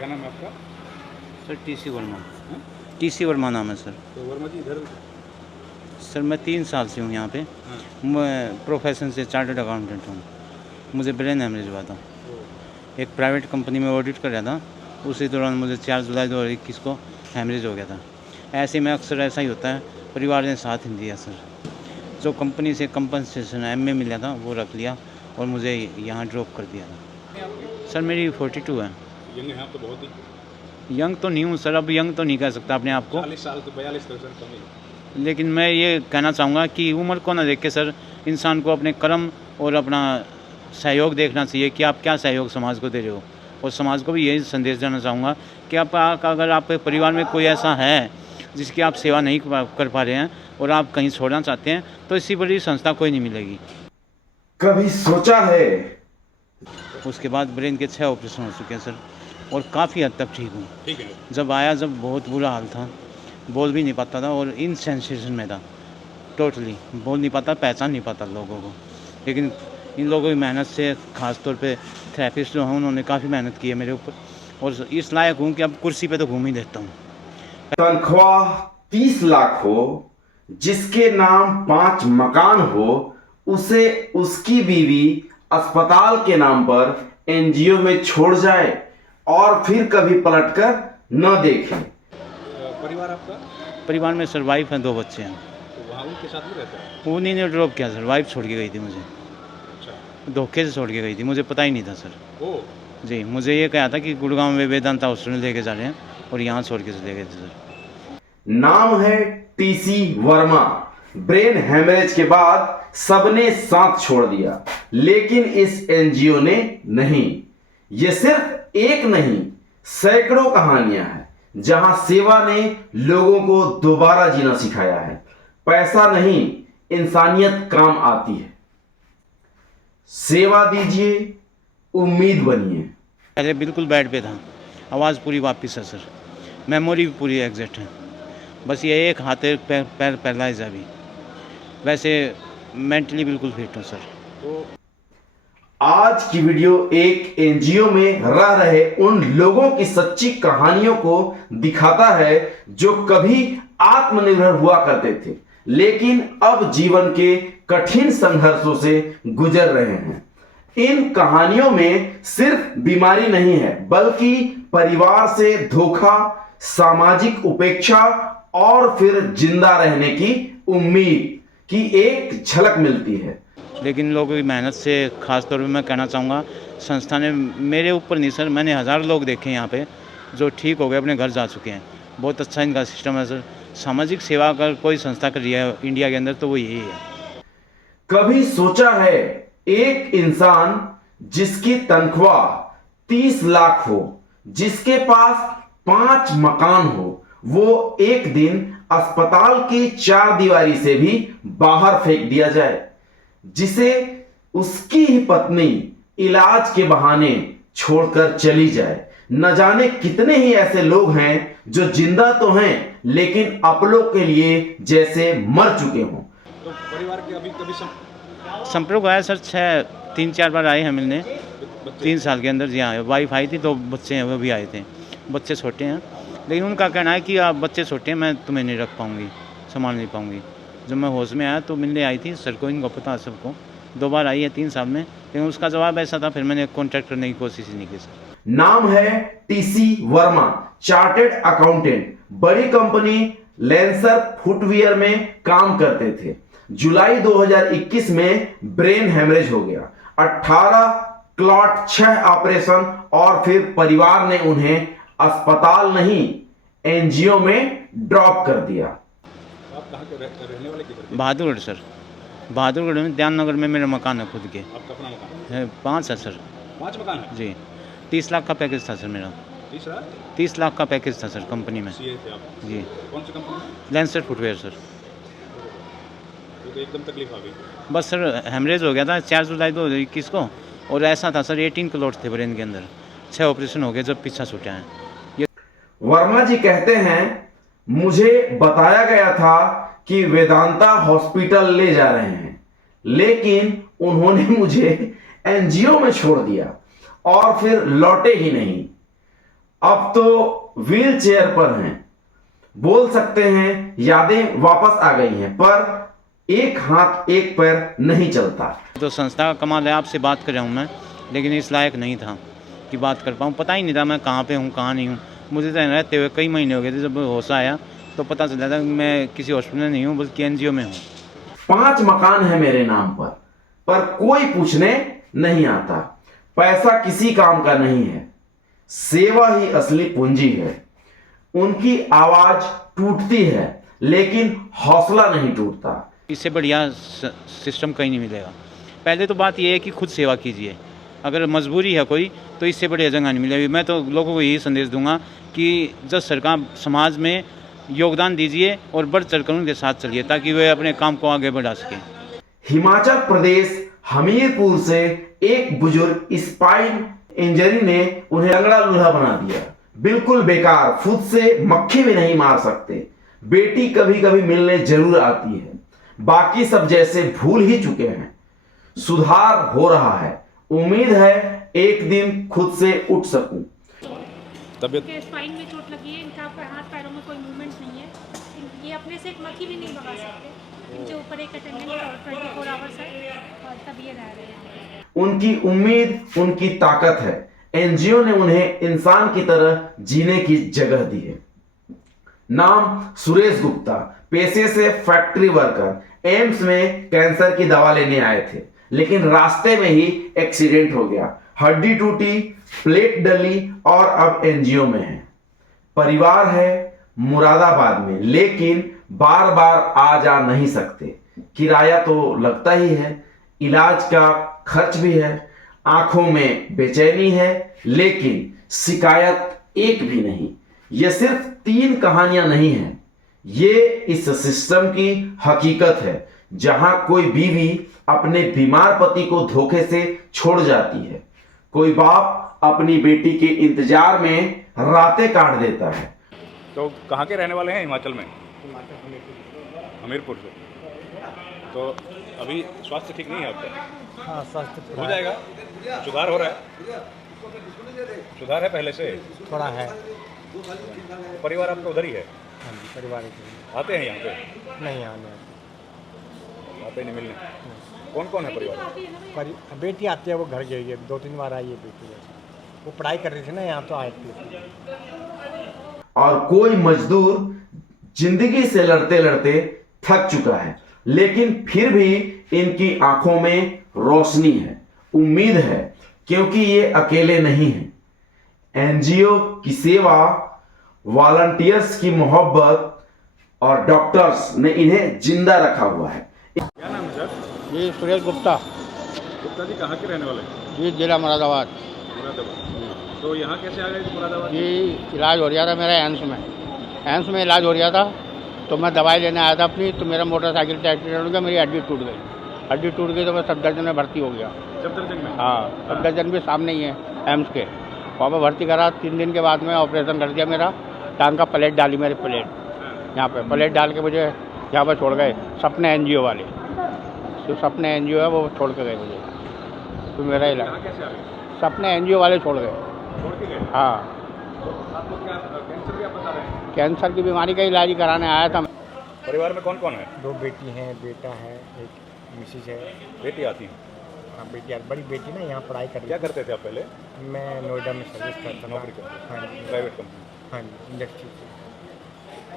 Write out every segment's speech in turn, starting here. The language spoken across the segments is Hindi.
क्या नाम है आपका? Sir TC Verma. हाँ? टीसी वर्मा नाम है सर। तो वर्मा जी इधर। सर मैं 3 साल से हूँ यहाँ पे। हाँ। मैं प्रोफेशन से चार्टर्ड अकाउंटेंट हूँ। मुझे ब्रेन हेमरेज हुआ था। एक प्राइवेट कंपनी में ऑडिट कर रहा था, उसी दौरान मुझे 4 जुलाई 2021 को हेमरेज हो गया था। ऐसे में अक्सर ऐसा ही होता है, परिवार ने साथ नहीं दिया सर। जो कंपनी से कंपनसेशन एमए मिला था वो रख लिया और मुझे यहाँ ड्रॉप कर दिया था। सर मेरी 42 है। यंग हैं आप तो बहुत ही। यंग तो नहीं हूँ सर, अब यंग तो नहीं कह सकता अपने आप को, 40 साल तो 42 कम ही। लेकिन मैं ये कहना चाहूँगा कि उम्र को ना देख के सर इंसान को अपने कर्म और अपना सहयोग देखना चाहिए कि आप क्या सहयोग समाज को दे रहे हो। और समाज को भी यही संदेश देना चाहूँगा कि अगर आपके परिवार में कोई ऐसा है जिसकी आप सेवा नहीं कर पा रहे हैं और आप कहीं छोड़ना चाहते हैं, तो इससे बड़ी संस्था कोई नहीं मिलेगी। कभी सोचा है? उसके बाद ब्रेन के 6 ऑपरेशन हो चुके हैं सर, और काफ़ी हद तक ठीक हूँ। ठीक है। जब बहुत बुरा हाल था, बोल भी नहीं पाता था और इन सेंसेशन में था, टोटली बोल नहीं पाता, पहचान नहीं पाता लोगों को। लेकिन इन लोगों की मेहनत से, ख़ास तौर पे थेरेपिस्ट जो हैं उन्होंने काफ़ी मेहनत की है मेरे ऊपर, और इस लायक हूँ कि अब कुर्सी पे तो घूम ही देता हूँ। तनख्वाह 30 लाख हो, जिसके नाम 5 मकान हो, उसे उसकी बीवी अस्पताल के नाम पर एनजीओ में छोड़ जाए और फिर कभी पलटकर न देखे। परिवार आपका? परिवार में सर वाइफ हैं, 2 बच्चे हैं। तो वहाँ उनके साथ भी रहता है? उन्हीं ने ड्रॉप किया सर, वाइफ छोड़ के गई थी मुझे, अच्छा। धोखे से छोड़ के गई थी, मुझे पता ही नहीं था सर। ओ। जी, मुझे ये कहा था कि गुड़गांव में वेदांता हॉस्पिटल लेके जा रहे हैं और यहाँ छोड़ के चले गए थे सर। नाम है टीसी वर्मा। ब्रेन हेमरेज के बाद सबने साथ छोड़ दिया, लेकिन इस एनजीओ ने नहीं। ये सिर्फ एक नहीं, सैकड़ों कहानियां हैं जहां सेवा ने लोगों को दोबारा जीना सिखाया है। पैसा नहीं, इंसानियत काम आती है। सेवा दीजिए, उम्मीद बनिए। पहले बिल्कुल बेड पे था, आवाज़ पूरी वापस है सर, मेमोरी भी पूरी एग्जैक्ट है, बस ये एक हाथ पैर पैरालाइज है अभी। वैसे मेंटली बिल्कुल फिट हूँ सर। तो आज की वीडियो एक एनजीओ में रह रहे उन लोगों की सच्ची कहानियों को दिखाता है जो कभी आत्मनिर्भर हुआ करते थे, लेकिन अब जीवन के कठिन संघर्षों से गुजर रहे हैं। इन कहानियों में सिर्फ बीमारी नहीं है, बल्कि परिवार से धोखा, सामाजिक उपेक्षा और फिर जिंदा रहने की उम्मीद की एक झलक मिलती है। लेकिन लोगों की मेहनत से, ख़ास तौर पे मैं कहना चाहूँगा, संस्था ने, मेरे ऊपर नहीं सर, मैंने 1000 लोग देखे यहाँ पे जो ठीक हो गए, अपने घर जा चुके हैं। बहुत अच्छा इनका सिस्टम है सर। सामाजिक सेवा अगर कोई संस्था कर रही है इंडिया के अंदर तो वो यही है। कभी सोचा है एक इंसान जिसकी तनख्वाह 30 लाख हो, जिसके पास 5 मकान हो, वो एक दिन अस्पताल की 4 दीवारी से भी बाहर फेंक दिया जाए, जिसे उसकी ही पत्नी इलाज के बहाने छोड़कर चली जाए। न जाने कितने ही ऐसे लोग हैं जो जिंदा तो हैं, लेकिन अपनों के लिए जैसे मर चुके हों। तो परिवार के अभी कभी संपर्क आया सर, 3-4 बार आए हैं मिलने 3 साल के अंदर। जी हाँ, वाइफ आई थी, 2 बच्चे हैं वो भी आए थे। बच्चे छोटे हैं, लेकिन उनका कहना है कि आप बच्चे छोटे हैं, मैं तुम्हें नहीं रख पाऊँगी, संभाल नहीं पाऊँगी। जब मैं होश में आया तो मिलने आई थी सर को, इनको पता है सबको। 2 बार आई है 3 साल में, लेकिन उसका जवाब ऐसा था, फिर मैंने कॉन्टैक्ट करने की कोशिश ही नहीं की सर। नाम है टीसी वर्मा, चार्टेड अकाउंटेंट, बड़ी कंपनी लेंसर फुटवियर में काम करते थे। जुलाई 2021 में ब्रेन हेमरेज हो गया, 18 क्लॉट, 6 ऑपरेशन, और फिर परिवार ने उन्हें अस्पताल नहीं एनजीओ में ड्रॉप कर दिया। आप कहाँ के रहने वाले किधर के? बहादुरगढ़ सर, बहादुरगढ़ में ध्यान नगर में मेरा मकान है खुद के। आपका अपना मकान है, 5 है सर। 5 मकान है? जी, 30 लाख का पैकेज था सर मेरा। 30 लाख का पैकेज था सर कंपनी में। सीए थे आप? जी, कौन सी कंपनी में? Lancer footwear sir. तो एकदम तकलीफ आ गई। बस सर हेमरेज हो गया था 4 जुलाई 2021 को, और ऐसा था सर 18 क्लॉट थे ब्रेन के अंदर, 6 ऑपरेशन हो गए जब पीछा छूटा है। वर्मा जी कहते हैं, मुझे बताया गया था कि वेदांता हॉस्पिटल ले जा रहे हैं, लेकिन उन्होंने मुझे एनजीओ में छोड़ दिया और फिर लौटे ही नहीं। अब तो व्हील चेयर पर हैं। बोल सकते हैं यादें वापस आ गई हैं, पर एक हाथ एक पैर नहीं चलता। तो संस्था का कमाल है, आपसे बात कर रहा हूँ मैं, लेकिन इस लायक नहीं था कि बात कर पाऊँ। पता ही नहीं था मैं कहाँ पे हूँ कहाँ नहीं हूँ। मुझे तो रहते हुए कई महीने हो गए थे। जब होश आया तो पता चला था कि मैं किसी हॉस्पिटल में नहीं हूँ, बल्कि एनजीओ में हूँ। 5 मकान है मेरे नाम पर कोई पूछने नहीं आता। पैसा किसी काम का नहीं है, सेवा ही असली पूंजी है। उनकी आवाज टूटती है लेकिन हौसला नहीं टूटता। इससे बढ़िया सिस्टम कहीं नहीं मिलेगा। पहले तो बात यह है कि खुद सेवा कीजिए। अगर मजबूरी है कोई तो इससे बढ़िया जगह नहीं मिलेगी। मैं तो लोगों को यही संदेश दूंगा कि जब सरकार समाज में योगदान दीजिए और बढ़ चढ़कर उनके साथ चलिए, ताकि वे अपने काम को आगे बढ़ा सकें। हिमाचल प्रदेश हमीरपुर से एक बुजुर्ग स्पाइन इंजरी ने उन्हें लंगड़ा लूल्हा बना दिया। बिल्कुल बेकार, खुद से मक्खी भी नहीं मार सकते। बेटी कभी कभी मिलने जरूर आती है, बाकी सब जैसे भूल ही चुके हैं। सुधार हो रहा है, उम्मीद है एक दिन खुद से उठ सकूं। तबियत इनके स्पाइन में चोट लगी है, इनका हाथ पैरों में कोई मूवमेंट नहीं है। ये अपने से एक मक्खी भी नहीं भगा सकते। इनके ऊपर एक अटेंडेंट और 24 आवर्स है और तब ये रह रहे हैं। उनकी उम्मीद, उनकी ताकत है। एनजीओ ने उन्हें इंसान की तरह जीने की जगह दी है। नाम सुरेश गुप्ता, पेशे से फैक्ट्री वर्कर। एम्स में कैंसर की दवा लेने आए थे, लेकिन रास्ते में ही एक्सीडेंट हो गया। हड्डी टूटी, प्लेट डली और अब एनजीओ में है। परिवार है मुरादाबाद में, लेकिन बार बार आ जा नहीं सकते। किराया तो लगता ही है, इलाज का खर्च भी है, आंखों में बेचैनी है, लेकिन शिकायत एक भी नहीं। ये सिर्फ 3 कहानियां नहीं हैं, ये इस सिस्टम की हकीकत है, जहां कोई बीवी अपने बीमार पति को धोखे से छोड़ जाती है, कोई बाप अपनी बेटी के इंतजार में रातें काट देता है। तो कहाँ के रहने वाले हैं? हिमाचल में, हमीरपुर से। तो अभी स्वास्थ्य ठीक नहीं है आपका? हाँ, स्वास्थ्य हो जाएगा, सुधार हो रहा है, सुधार है पहले से थोड़ा है। परिवार आपका उधर ही है? हाँ जी, परिवार के आते हैं यहाँ पे? नहीं आने आते नहीं मिलने। कौन कौन है परिवार? बेटी आती है, वो घर गई है, 2-3 बार आई है बेटी। वो पढ़ाई कर रही थी ना, यहाँ तो आई थी। और कोई मजदूर जिंदगी से लड़ते लड़ते थक चुका है, लेकिन फिर भी इनकी आंखों में रोशनी है, उम्मीद है, क्योंकि ये अकेले नहीं हैं। एनजीओ की सेवा, वॉलंटियर्स की मोहब्बत और डॉक्टर्स ने इन्हें जिंदा रखा हुआ है। क्या नाम है सर? ये सुरेश गुप्ता गुप्ता जी कहाँ के रहने वाले हैं? जी, जिला मुरादाबाद। मुरादाबाद। तो यहाँ कैसे आ गए थे मुरादाबाद? ये इलाज हो रहा था मेरा एम्स में इलाज हो रहा था। तो मैं दवाई लेने आया था अपनी, तो मेरा मोटरसाइकिल से एक्सीडेंट हो गया, मेरी हड्डी टूट गई। तो मैं सफदरजंग में भर्ती हो गया। सफदरजंग में? हाँ, सफदरजंग भी सामने ही है एम्स के। वहाँ पर भर्ती करा। 3 दिन के बाद में ऑपरेशन कर दिया मेरा। टांग का प्लेट डाली, मेरी प्लेट यहाँ पे प्लेट डाल के मुझे यहाँ पर छोड़ गए सपने एनजीओ वाले। जो सपने एनजीओ है वो छोड़ के गए मुझे। तो मेरा इलाज कैसे आ गए? सपने एनजीओ वाले छोड़ गए। छोड़ के गए? हाँ, आपको क्या कैंसर भी आप बता रहे हैं? कैंसर की बीमारी का इलाज कराने आया था। परिवार में कौन कौन है? 2 बेटी हैं, बेटा है, एक मिसेज है। बेटी आती है? हाँ, बेटी, बड़ी बेटी ना यहाँ पढ़ाई कर रही क्या करते थे आप पहले? है। मैं नोएडा में सर्विस करता था। नौकरी करते? हाँ जी, प्राइवेट कंपनी? हाँ जी, इंडस्ट्री।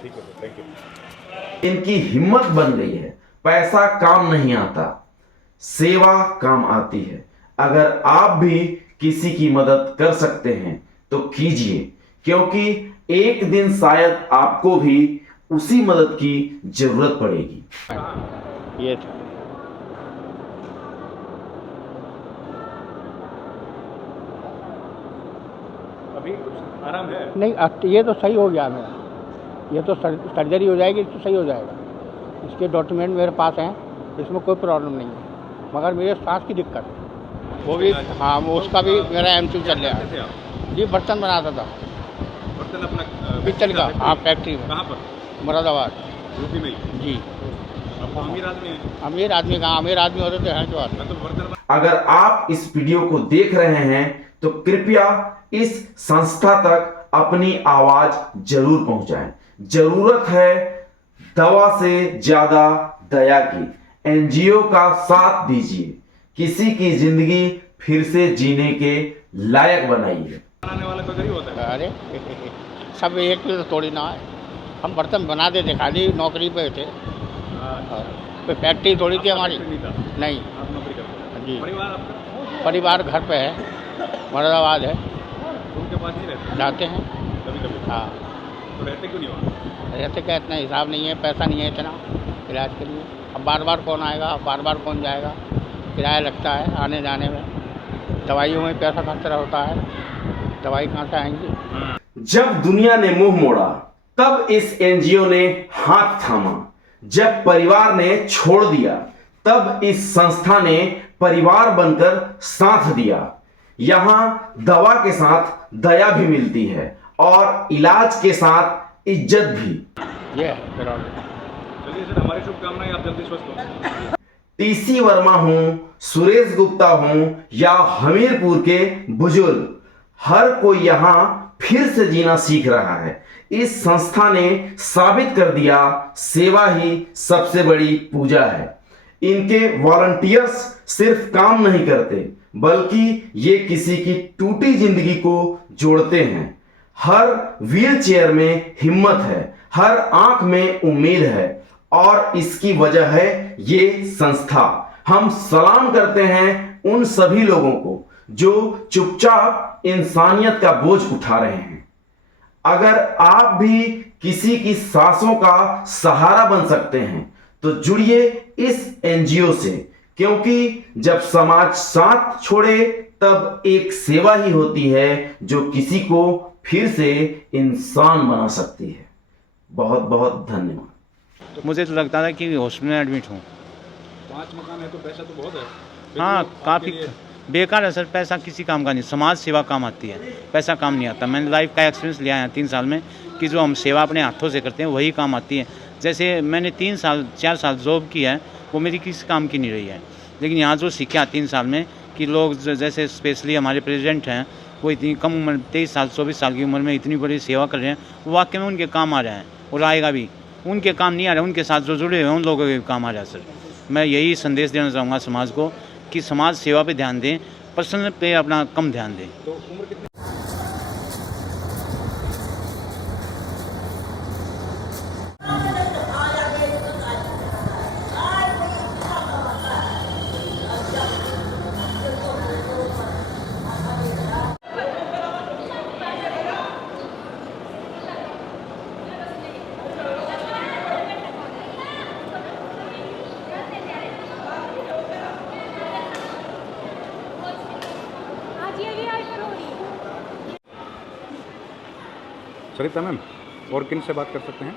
ठीक है सर, थैंक यू। इनकी हिम्मत बन गई है। पैसा काम नहीं आता, सेवा काम आती है। अगर आप भी किसी की मदद कर सकते हैं तो कीजिए, क्योंकि एक दिन शायद आपको भी उसी मदद की जरूरत पड़ेगी। ये था। अभी कुछ आराम है? नहीं, अब ये तो सही हो गया मेरा। ये तो सर्जरी हो जाएगी तो सही हो जाएगा। इसके डॉक्यूमेंट मेरे पास हैं, इसमें कोई प्रॉब्लम नहीं है। मगर मेरे सांस की दिक्कत है, वो भी। हाँ, वो उसका भी मेरा एमसी चल रहा कैसे है। आप? जी, बर्तन बनाता था, बर्तन अपना पित्तल का। हाँ, फैक्ट्री में। कहाँ पर? मुरादाबाद। यूपी में ही? जी। अब अमीर आदमी है? अमीर आदमी कहाँ, अमीर आदमी होते थे हैं जो आदमी। मैं तो बर्तन। अगर आप इस वीडियो को देख रहे हैं तो कृपया इस संस्था तक अपनी आवाज जरूर पहुंचाएं। जरूरत है दवा से ज्यादा दया की। एनजीओ का साथ दीजिए, किसी की जिंदगी फिर से जीने के लायक बनाइए। बनाने वाला कोई गरीब होता है? अरे सब एक ही तो थोड़ी ना है, हम बर्तन बनाते थे, खाली नौकरी पे थे, कोई फैक्ट्री थोड़ी थी हमारी। नहीं था, नहीं आप नौकरी करते हैं। जी, परिवार आपका परिवार घर पे है, मुरादाबाद है, उनके पास नहीं रहते? जाते हैं। कभी कभी। हाँ, तो रहते क्यों नहीं वहाँ? रहते का इतना हिसाब नहीं है, पैसा नहीं है इतना इलाज के लिए। अब बार बार कौन आएगा, बार बार कौन जाएगा, किराया लगता है आने जाने में, दवाइयों में पैसा खर्चा होता है, दवाई कहाँ से आएंगी। जब दुनिया ने मुंह मोड़ा तब इस एनजीओ ने हाथ थामा। जब परिवार ने छोड़ दिया तब इस संस्था ने परिवार बनकर साथ दिया। यहां दवा के साथ दया भी मिलती है और इलाज के साथ इज्जत भी। ये है फिर और चलिए सर, हमारी शुभकामनाएं, आप जल्दी स्वस्थ हो। टीसी वर्मा हूं, सुरेश गुप्ता हूं या हमीरपुर के बुजुर्ग, हर कोई यहां फिर से जीना सीख रहा है। इस संस्था ने साबित कर दिया, सेवा ही सबसे बड़ी पूजा है। इनके वॉलंटियर्स सिर्फ काम नहीं करते, बल्कि ये किसी की टूटी जिंदगी को जोड़ते हैं। हर व्हील चेयर में हिम्मत है, हर आंख में उम्मीद है, और इसकी वजह है ये संस्था। हम सलाम करते हैं उन सभी लोगों को जो चुपचाप इंसानियत का बोझ उठा रहे हैं। अगर आप भी किसी की सांसों का सहारा बन सकते हैं तो जुड़िए इस एनजीओ से, क्योंकि जब समाज साथ छोड़े तब एक सेवा ही होती है जो किसी को फिर से इंसान बना सकती है। बहुत बहुत धन्यवाद। मुझे तो लगता था कि हॉस्पिटल में एडमिट हूँ। 5 मकान है तो पैसा तो बहुत है। फिर हाँ, तो आपके काफ़ी लिए- बेकार है सर, पैसा किसी काम का नहीं, समाज सेवा काम आती है, पैसा काम नहीं आता। मैंने लाइफ का एक्सपीरियंस लिया है 3 साल में कि जो हम सेवा अपने हाथों से करते हैं वही काम आती है। जैसे मैंने 4 साल जॉब की है, वो मेरी किसी काम की नहीं रही है, लेकिन यहाँ जो सीखा 3 साल में कि लोग जैसे स्पेशली हमारे प्रेसिडेंट हैं, वो इतनी कम उम्र 23 साल 24 साल की उम्र में इतनी बड़ी सेवा कर रहे हैं, वो वाकई में उनके काम आ रहे हैं और आएगा भी। उनके काम नहीं आ रहे, उनके साथ जो जुड़े हुए हैं उन लोगों के काम आ रहा है सर। मैं यही संदेश देना चाहूँगा समाज को कि समाज सेवा पे ध्यान दें, पर्सनल पे अपना कम ध्यान दें। तो उम्र कितनी? आज ये आई पर हो रही है। सरिता मैम, और किन से बात कर सकते हैं?